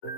Hey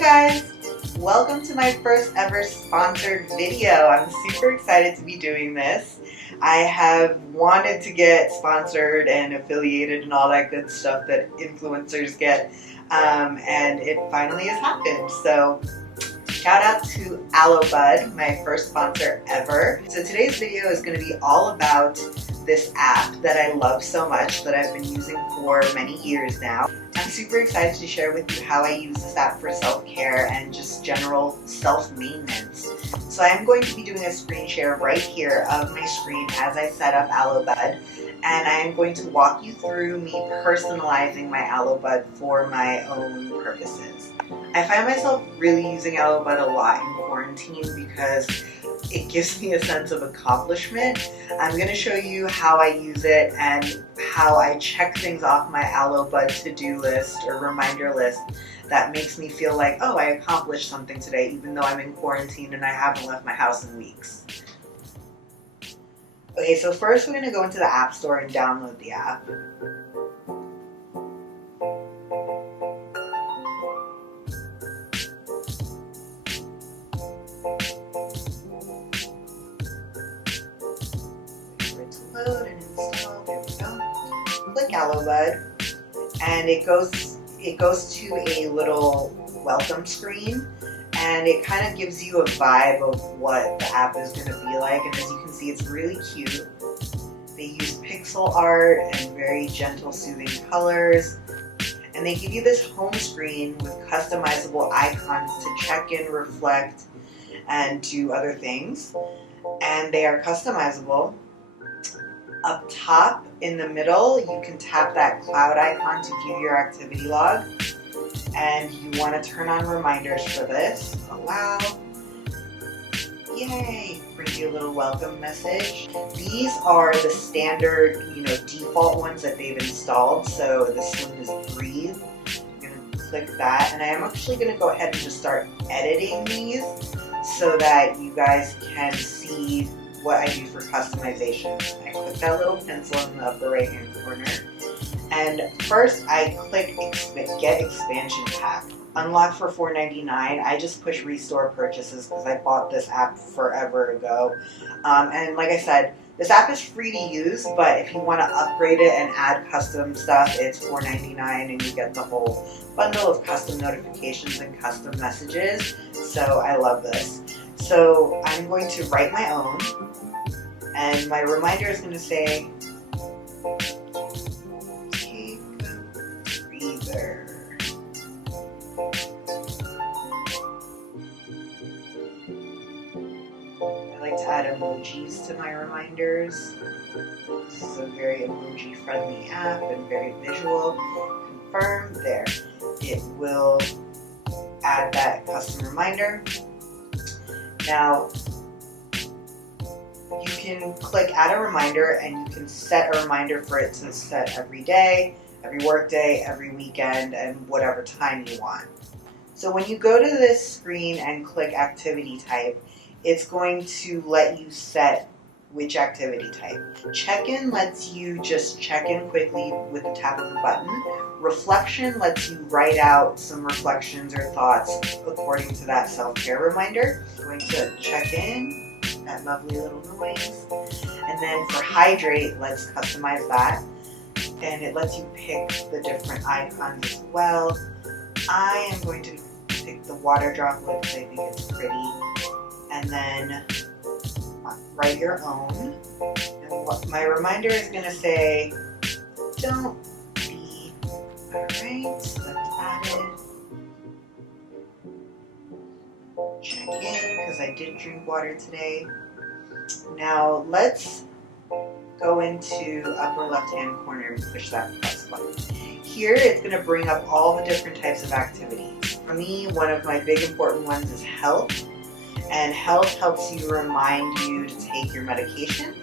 guys, welcome to my first ever sponsored video. I'm super excited to be doing this. I have wanted to get sponsored and affiliated and all that good stuff that influencers get, and it finally has happened. So shout out to Aloe Bud, my first sponsor ever. So today's video is going to be all about this app that I love so much that I've been using for many years now. I'm super excited to share with you how I use this app for self-care and just general self-maintenance. So I'm going to be doing a screen share right here of my screen as I set up Aloe Bud, and I'm going to walk you through me personalizing my Aloe Bud for my own purposes. I find myself really using Aloe Bud a lot in quarantine because it gives me a sense of accomplishment. I'm going to show you how I use it and how I check things off my Aloe Bud to-do list or reminder list that makes me feel like, oh, I accomplished something today even though I'm in quarantine and I haven't left my house in weeks. Okay, so first we're going to go into the App Store and download the app. Load and install. There we go. Click Aloe Bud, and it goes to a little welcome screen, and it kind of gives you a vibe of what the app is going to be like. And as you can see, it's really cute. They use pixel art and very gentle, soothing colors, and they give you this home screen with customizable icons to check in, reflect, and do other things. And they are customizable. Up top in the middle, you can tap that cloud icon to view your activity log, and you want to turn on reminders for this. Allow. Yay! Brings you a little welcome message. These are the standard, default ones that they've installed. So this one is Breathe. I'm going to click that, and I am actually going to go ahead and just start editing these so that you guys can see what I do for customization. I click that little pencil in the upper right hand corner, and first I click Get Expansion Pack. Unlock for $4.99. I just push restore purchases because I bought this app forever ago. And like I said, this app is free to use, but if you want to upgrade it and add custom stuff, it's $4.99 and you get the whole bundle of custom notifications and custom messages. So I love this. So I'm going to write my own, and my reminder is going to say, take a breather. I like to add emojis to my reminders. This is a very emoji friendly app and very visual. Confirm, there. It will add that custom reminder. Now, you can click add a reminder, and you can set a reminder for it to set every day, every work day, every weekend, and whatever time you want. So when you go to this screen and click activity type, it's going to let you set which activity type. Check-in lets you just check in quickly with the tap of the button. Reflection lets you write out some reflections or thoughts according to that self-care reminder. I'm going to check in, that lovely little noise. And then for Hydrate, let's customize that. And it lets you pick the different icons as well. I am going to pick the water droplet because I think it's pretty. And then write your own. And what my reminder is going to say, don't be. Alright, so that's added. Check in because I did drink water today. Now let's go into upper left hand corner and push that plus button. Here it's going to bring up all the different types of activities. For me, one of my big important ones is health. And health helps you remind you to take your medication.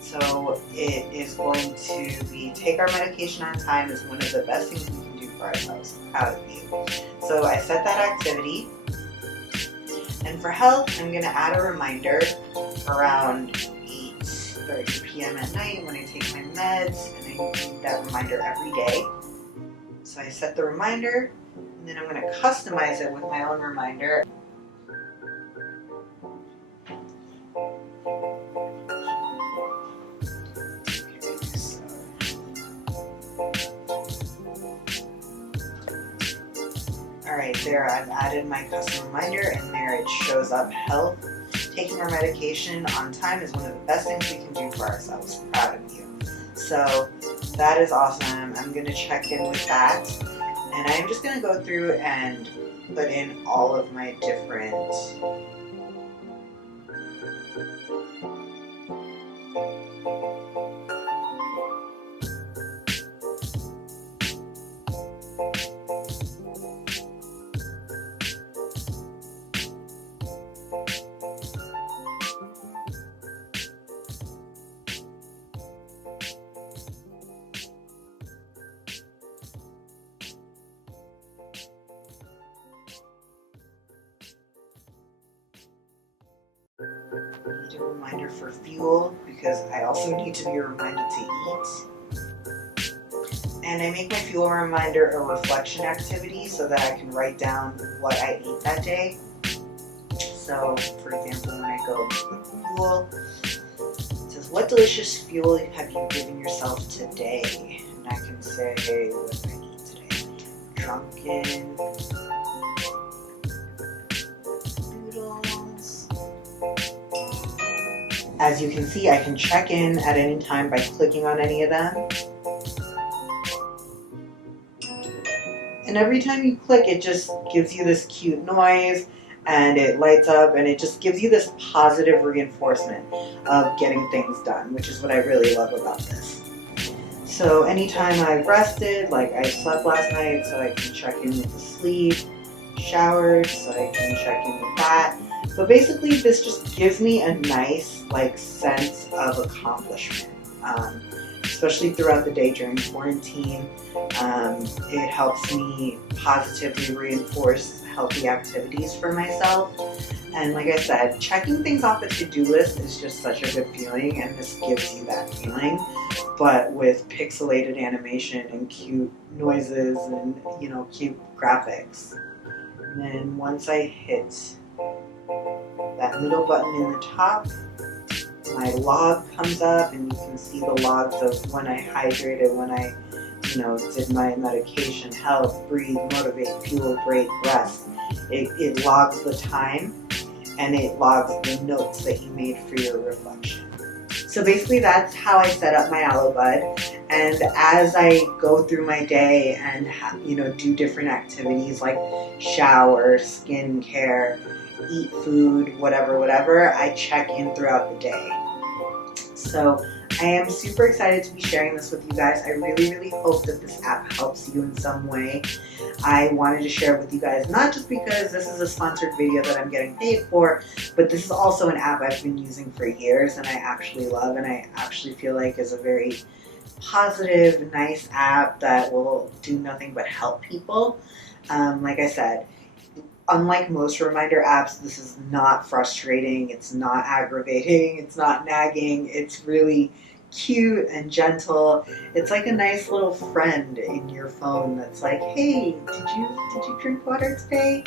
So it is going to be take our medication on time is one of the best things we can do for ourselves. I'm proud of you. So I set that activity. And for health, I'm going to add a reminder around 8:30 p.m. at night when I take my meds, and I need that reminder every day. So I set the reminder, and then I'm going to customize it with my own reminder. Alright, there I've added my custom reminder, and there it shows up health. Taking our medication on time is one of the best things we can do for ourselves. Proud of you. So that is awesome. I'm going to check in with that. And I'm just going to go through and put in all of my different I need a reminder for fuel because I also need to be reminded to eat. And I make my fuel reminder a reflection activity so that I can write down what I ate that day. So, for example, when I go with fuel, it says, what delicious fuel have you given yourself today? And I can say, what did I eat today? Drunken noodles. As you can see, I can check in at any time by clicking on any of them. And every time you click, it just gives you this cute noise and it lights up and it just gives you this positive reinforcement of getting things done, which is what I really love about this. So anytime I've rested, like I slept last night, so I can check in with the sleep, showered, so I can check in with that. But basically this just gives me a nice sense of accomplishment, especially throughout the day during quarantine. It helps me positively reinforce healthy activities for myself. And like I said, checking things off a to-do list is just such a good feeling, and this gives you that feeling, but with pixelated animation and cute noises and cute graphics. And then once I hit that middle button in the top, my log comes up and you can see the logs of when I hydrated, when I did my medication, health, breathe, motivate, fuel, break, rest. It logs the time and it logs the notes that you made for your reflection. So basically that's how I set up my Aloe Bud. And as I go through my day and do different activities like shower, skincare, eat food, whatever, I check in throughout the day. So I am super excited to be sharing this with you guys. I really hope that this app helps you in some way. I wanted to share it with you guys, not just because this is a sponsored video that I'm getting paid for, but this is also an app I've been using for years and I actually love, and I actually feel like is a very positive, nice app that will do nothing but help people. Like I said, Unlike most reminder apps, this is not frustrating, it's not aggravating, it's not nagging, it's really cute and gentle. It's like a nice little friend in your phone that's like, hey, did you drink water today?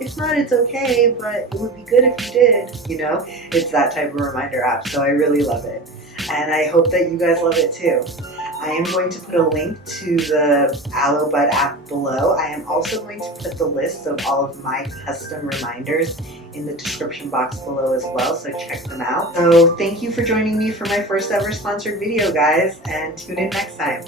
If not, it's okay, but it would be good if you did, you know? It's that type of reminder app, so I really love it. And I hope that you guys love it too. I am going to put a link to the Aloe Bud app below. I am also going to put the list of all of my custom reminders in the description box below as well, so check them out. So thank you for joining me for my first ever sponsored video, guys, and tune in next time.